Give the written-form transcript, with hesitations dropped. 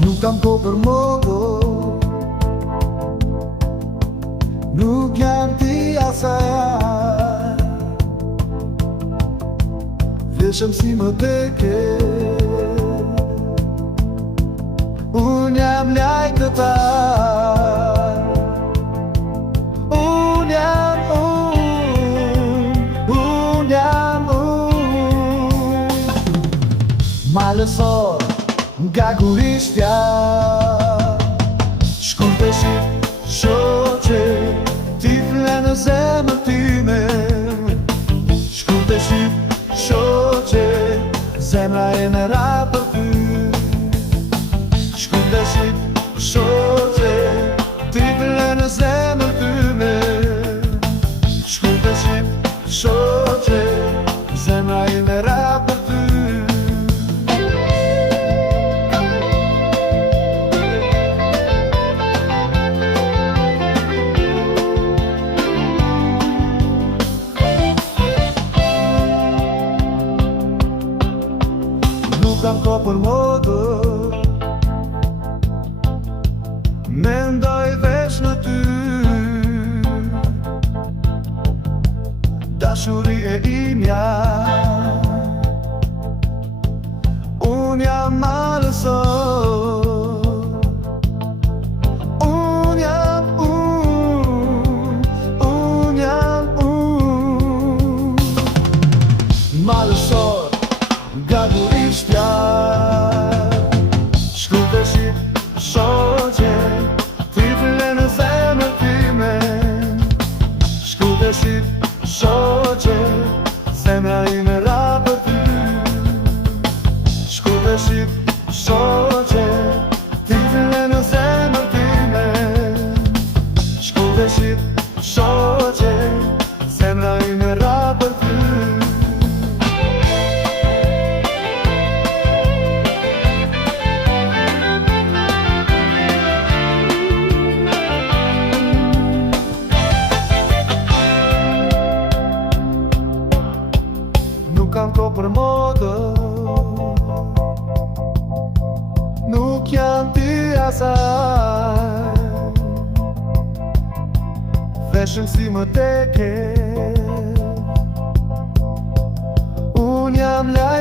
Nuk kam kohë për modo, nuk jam ti asaj. Veshëm si më teke, unë jam lajkëtar. Unë jam malësor nga kuristja. Shkurte shqip shoqe, ti fle në zemër time. Shkurte shqip shoqe, zemra e në ra për ty. Shkurte shqip shoqe, ti fle në zemër time. Shkurte shqip shoqe, zemra e në ra për ty. Nuk kam kohë për modë, mendoj veç në ty. Dashuri e imja, unë jam malësor. Unë jam malësor nga kuristja. Shkurte shqip shoqe, ti fle në zemër time. Shkurte shqip shoqe, zemra ime ra për ty. Shkurte shqip shoqe, ti fle në zemër time. Shkurte shqip shoqe, zemra ime ra për ty. Nuk kam kohë për modë, nuk jam ti asaj. Veshëm si më teke, unë jam laj